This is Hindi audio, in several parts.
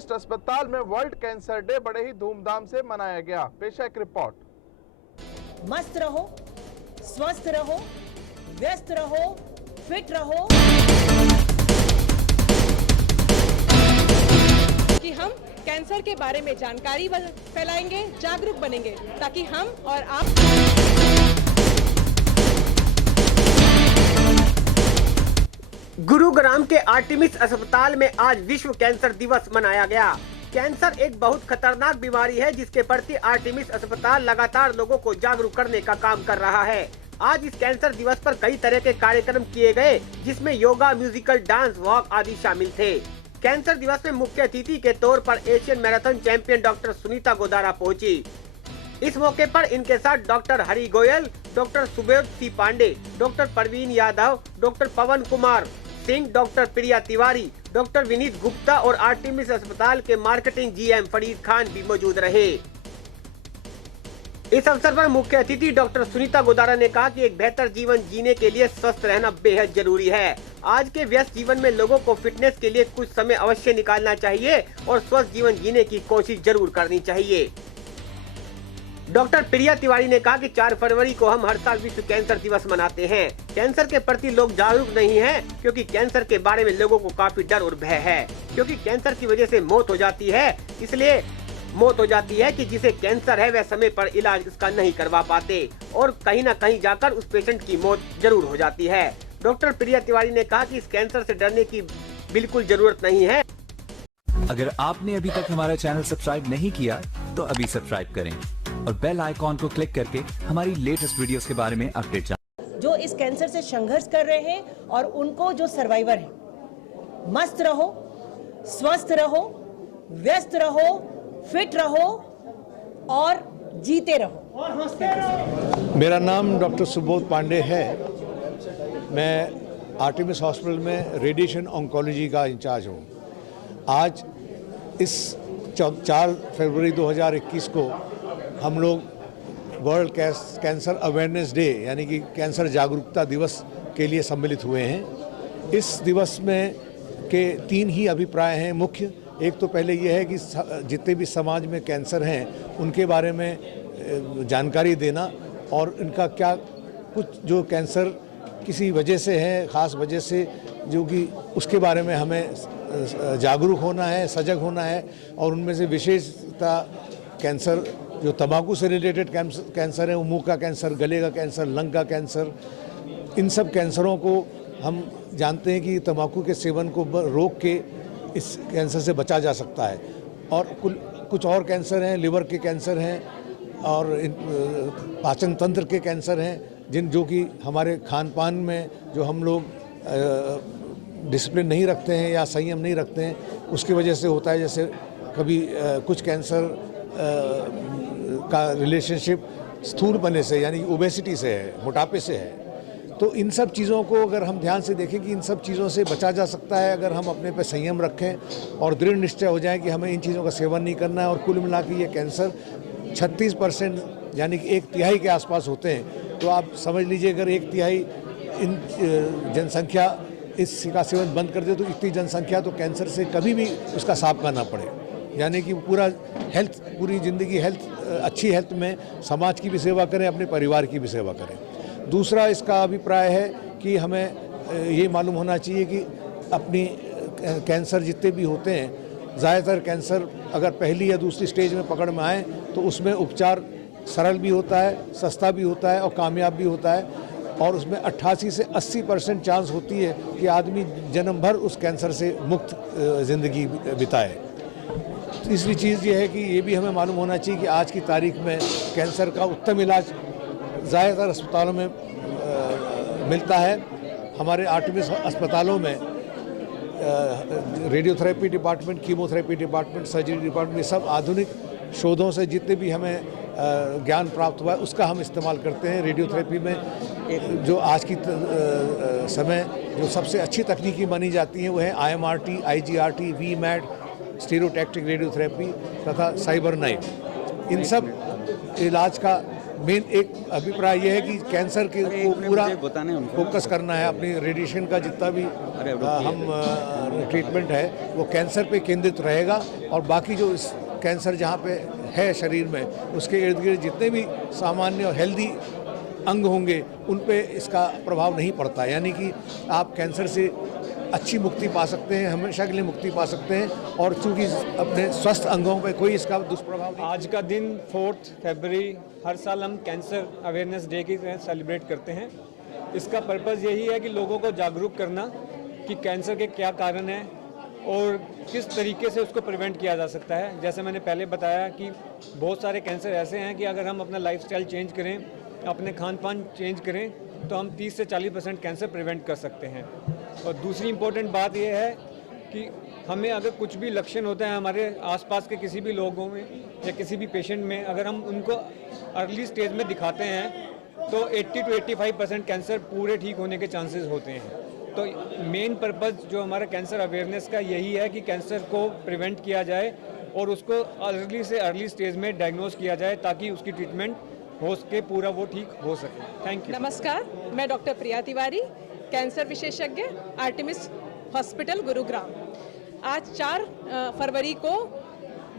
आर्टिमिस्ट अस्पताल में वर्ल्ड कैंसर डे बड़े ही धूमधाम से मनाया गया। पेश है एक रिपोर्ट। मस्त रहो, स्वस्थ रहो, व्यस्त रहो, फिट रहो। कि हम कैंसर के बारे में जानकारी फैलाएंगे, जागरूक बनेंगे, ताकि हम और आप। गुरुग्राम के आर्टिमिस अस्पताल में आज विश्व कैंसर दिवस मनाया गया। कैंसर एक बहुत खतरनाक बीमारी है जिसके प्रति आर्टिमिस अस्पताल लगातार लोगों को जागरूक करने का काम कर रहा है। आज इस कैंसर दिवस पर कई तरह के कार्यक्रम किए गए जिसमें योगा, म्यूजिकल, डांस, वॉक आदि शामिल थे। कैंसर दिवस में मुख्य अतिथि के तौर पर Asian marathon champion doctor Sunita Godara पहुंची। इस मौके पर इनके साथ डॉक्टर हरि गोयल, डॉक्टर सुबोध सी पांडे, डॉक्टर परवीन यादव, डॉक्टर पवन कुमार सिंह, डॉक्टर प्रिया तिवारी, डॉक्टर विनीत गुप्ता और आर्टिमिस अस्पताल के मार्केटिंग जीएम फरीद खान भी मौजूद रहे। इस अवसर पर मुख्य अतिथि डॉक्टर सुनीता गोदारा ने कहा कि एक बेहतर जीवन जीने के लिए स्वस्थ रहना बेहद जरूरी है। आज के व्यस्त जीवन में लोगों को फिटनेस के लिए कुछ समय अवश्य निकालना चाहिए और स्वस्थ जीवन जीने की कोशिश जरूर करनी चाहिए। डॉक्टर प्रिया तिवारी ने कहा कि 4 फरवरी को हम हर साल विश्व कैंसर दिवस मनाते हैं। कैंसर के प्रति लोग जागरूक नहीं हैं क्योंकि कैंसर के बारे में लोगों को काफी डर और भय है, क्योंकि कैंसर की वजह से मौत हो जाती है। इसलिए मौत हो जाती है कि जिसे कैंसर है वह समय पर इलाज इसका नहीं करवा पाते और कहीं न कहीं जाकर उस पेशेंट की मौत जरूर हो जाती है। डॉक्टर प्रिया तिवारी ने कहा कि इस कैंसर से डरने की बिल्कुल जरूरत नहीं है। अगर आपने अभी तक हमारा चैनल सब्सक्राइब नहीं किया तो अभी सब्सक्राइब करें और बेल आइकॉन को क्लिक करके हमारी लेटेस्ट वीडियोस के बारे में अपडेट जानें। जो इस कैंसर से संघर्ष कर रहे हैं और उनको जो सर्वाइवर है, मस्त रहो, स्वस्थ रहो, व्यस्त रहो, फिट रहो और जीते रहो। मेरा नाम डॉक्टर सुबोध पांडे है। मैं आर्टिमिस हॉस्पिटल में रेडिएशन ऑन्कोलॉजी का इंचार्ज हूँ। आज इस 4 फरवरी 2021 को हम लोग वर्ल्ड कैंसर अवेयरनेस डे यानी कि कैंसर जागरूकता दिवस के लिए सम्मिलित हुए हैं। इस दिवस में के 3 ही अभिप्राय हैं मुख्य। एक तो पहले ये है कि जितने भी समाज में कैंसर हैं उनके बारे में जानकारी देना और इनका क्या कुछ जो कैंसर किसी वजह से है, ख़ास वजह से, जो कि उसके बारे में हमें जागरूक होना है, सजग होना है। और उनमें से विशेषता कैंसर जो तंबाकू से रिलेटेड कैंसर है, मुंह का कैंसर, गले का कैंसर, लंग का कैंसर, इन सब कैंसरों को हम जानते हैं कि तंबाकू के सेवन को रोक के इस कैंसर से बचा जा सकता है। और कुछ और कैंसर हैं, लिवर के कैंसर हैं और पाचन तंत्र के कैंसर हैं जो कि हमारे खान पान में जो हम लोग डिसिप्लिन नहीं रखते हैं या संयम नहीं रखते हैं उसकी वजह से होता है। जैसे कभी कुछ कैंसर का रिलेशनशिप स्थूलपने से यानी ओबेसिटी से है, मोटापे से है। तो इन सब चीज़ों को अगर हम ध्यान से देखें कि इन सब चीज़ों से बचा जा सकता है अगर हम अपने पे संयम रखें और दृढ़ निश्चय हो जाए कि हमें इन चीज़ों का सेवन नहीं करना है। और कुल मिला के ये कैंसर 36% यानी कि 1/3 के आसपास होते हैं। तो आप समझ लीजिए अगर 1/3 इन जनसंख्या इसका सेवन बंद कर दे तो इतनी जनसंख्या तो कैंसर से कभी भी उसका सामना ना पड़े। यानी कि पूरी ज़िंदगी अच्छी हेल्थ में समाज की भी सेवा करें, अपने परिवार की भी सेवा करें। दूसरा इसका अभिप्राय है कि हमें ये मालूम होना चाहिए कि अपनी कैंसर जितने भी होते हैं, ज़्यादातर कैंसर अगर पहली या दूसरी स्टेज में पकड़ में आए तो उसमें उपचार सरल भी होता है, सस्ता भी होता है और कामयाब भी होता है। और उसमें 88 से 80% चांस होती है कि आदमी जन्म भर उस कैंसर से मुक्त ज़िंदगी बिताए। तीसरी चीज़ ये है कि ये भी हमें मालूम होना चाहिए कि आज की तारीख में कैंसर का उत्तम इलाज ज़्यादातर अस्पतालों में मिलता है। हमारे आर्टिमिस अस्पतालों में radiotherapy department, chemotherapy department, surgery department, ये सब आधुनिक शोधों से जितने भी हमें ज्ञान प्राप्त हुआ है उसका हम इस्तेमाल करते हैं। रेडियोथेरेपी में जो आज की समय जो सबसे अच्छी तकनीकी मानी जाती हैं वो है IMRT, IGRT, VMAT, stereotactic radiotherapy तथा साइबर नाइफ। इन सब इलाज का मेन एक अभिप्राय यह है कि कैंसर के को पूरा फोकस करना है। अपनी रेडिएशन का जितना भी हम ट्रीटमेंट है वो कैंसर पे केंद्रित रहेगा और बाकी जो इस कैंसर जहाँ पे है शरीर में उसके इर्द गिर्द जितने भी सामान्य और हेल्दी अंग होंगे उन पे इसका प्रभाव नहीं पड़ता, यानी कि आप कैंसर से अच्छी मुक्ति पा सकते हैं, हमेशा के लिए मुक्ति पा सकते हैं और चूँकि अपने स्वस्थ अंगों पे कोई इसका दुष्प्रभाव नहीं। आज का दिन 4 फरवरी हर साल हम कैंसर अवेयरनेस डे की तरह सेलिब्रेट करते हैं। इसका पर्पज़ यही है कि लोगों को जागरूक करना कि कैंसर के क्या कारण हैं और किस तरीके से उसको प्रिवेंट किया जा सकता है। जैसे मैंने पहले बताया कि बहुत सारे कैंसर ऐसे हैं कि अगर हम अपना लाइफस्टाइल चेंज करें, अपने खान पान चेंज करें तो हम 30 से 40% कैंसर प्रिवेंट कर सकते हैं। और दूसरी इम्पोर्टेंट बात यह है कि हमें अगर कुछ भी लक्षण होते हैं हमारे आसपास के किसी भी लोगों में या किसी भी पेशेंट में, अगर हम उनको अर्ली स्टेज में दिखाते हैं तो 80 to 85% कैंसर पूरे ठीक होने के चांसेस होते हैं। तो मेन पर्पज़ जो हमारा कैंसर अवेयरनेस का यही है कि कैंसर को प्रिवेंट किया जाए और उसको अर्ली से अर्ली स्टेज में डायग्नोज किया जाए ताकि उसकी ट्रीटमेंट हो सके, पूरा वो ठीक हो सके। Thank you. नमस्कार, मैं डॉक्टर प्रिया तिवारी, कैंसर विशेषज्ञ, आर्टेमिस हॉस्पिटल गुरुग्राम। आज 4 फरवरी को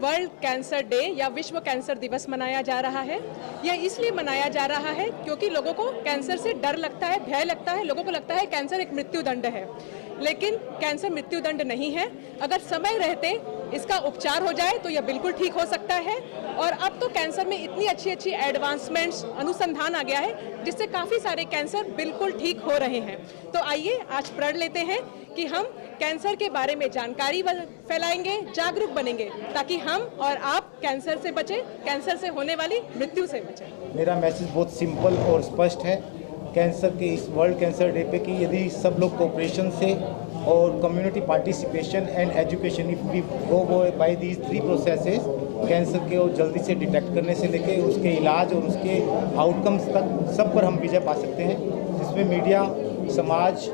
वर्ल्ड कैंसर डे या विश्व कैंसर दिवस मनाया जा रहा है। यह इसलिए मनाया जा रहा है क्योंकि लोगों को कैंसर से डर लगता है, भय लगता है। लोगों को लगता है कैंसर एक मृत्युदंड है, लेकिन कैंसर मृत्युदंड नहीं है। अगर समय रहते इसका उपचार हो जाए तो यह बिल्कुल ठीक हो सकता है। और अब तो कैंसर में इतनी अच्छी अच्छी एडवांसमेंट्स, अनुसंधान आ गया है जिससे काफ़ी सारे कैंसर बिल्कुल ठीक हो रहे हैं। तो आइए आज प्रण लेते हैं कि हम कैंसर के बारे में जानकारी फैलाएंगे, जागरूक बनेंगे ताकि हम और आप कैंसर से बचें, कैंसर से होने वाली मृत्यु से बचें। मेरा मैसेज बहुत सिंपल और स्पष्ट है कैंसर के इस वर्ल्ड कैंसर डे पे कि यदि सब लोग कोऑपरेशन से और community participation and education if we go by these 3 processes, cancer को जल्दी से डिटेक्ट करने से लेके उसके इलाज और उसके आउटकम्स तक सब पर हम विजय पा सकते हैं, जिसमें मीडिया, समाज,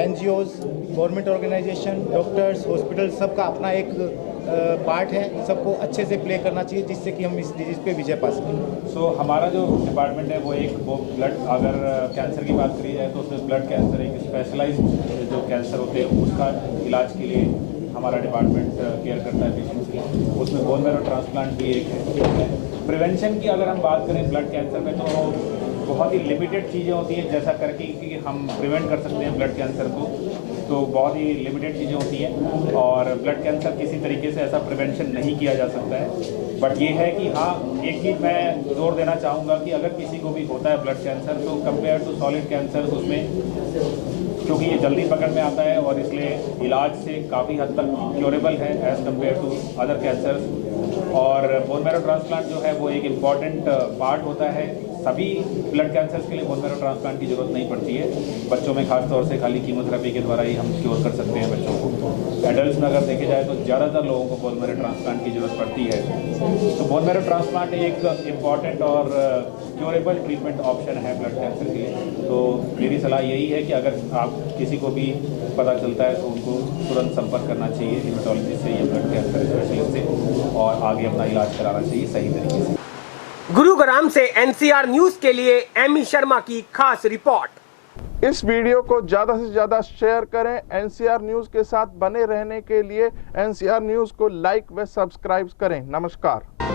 NGOs, government organisation, doctors, hospital सबका अपना एक पार्ट है। सबको अच्छे से प्ले करना चाहिए जिससे कि हम इस डिजीज़ पे विजय पा सकें। सो हमारा जो डिपार्टमेंट है वो ब्लड, अगर कैंसर की बात करी जाए तो उसमें ब्लड कैंसर एक स्पेशलाइज्ड जो कैंसर होते हैं उसका इलाज के लिए हमारा डिपार्टमेंट केयर करता है पेशेंट्स की। उसमें बोन मैरो ट्रांसप्लांट भी एक है। प्रिवेंशन की अगर हम बात करें ब्लड कैंसर में तो बहुत ही लिमिटेड चीज़ें होती हैं जैसा करके कि हम प्रिवेंट कर सकते हैं ब्लड कैंसर को, तो बहुत ही लिमिटेड चीज़ें होती हैं और ब्लड कैंसर किसी तरीके से ऐसा प्रिवेंशन नहीं किया जा सकता है। बट ये है कि हाँ, एक चीज़ मैं जोर देना चाहूँगा कि अगर किसी को भी होता है ब्लड कैंसर तो कंपेयर टू सॉलिड कैंसर उसमें क्योंकि ये जल्दी पकड़ में आता है और इसलिए इलाज से काफ़ी हद तक क्योरेबल है as compare to other cancers. और बोन मैरो ट्रांसप्लांट जो है वो एक इम्पॉर्टेंट पार्ट होता है। सभी ब्लड कैंसर्स के लिए बोन मैरो ट्रांसप्लांट की ज़रूरत नहीं पड़ती है। बच्चों में खास तौर से खाली कीमोथेरेपी के द्वारा ही हम क्योर कर सकते हैं बच्चों को। एडल्ट में अगर देखे जाए तो ज़्यादातर लोगों को बोन मैरो ट्रांसप्लांट की ज़रूरत पड़ती है। तो बोन मैरो ट्रांसप्लांट एक इम्पॉर्टेंट और क्योरेबल ट्रीटमेंट ऑप्शन है ब्लड कैंसर के लिए। तो मेरी सलाह यही है कि अगर आप किसी को भी पता चलता है तो उनको तुरंत संपर्क करना चाहिए हेमेटोलॉजिस्ट से या ब्लड कैंसर स्पेशलिस्ट से और आगे अपना इलाज कराना चाहिए सही तरीके से। गुरुग्राम से NCR न्यूज के लिए एमी शर्मा की खास रिपोर्ट। इस वीडियो को ज्यादा से ज्यादा शेयर करें। NCR न्यूज के साथ बने रहने के लिए NCR न्यूज को लाइक व सब्सक्राइब करें। नमस्कार।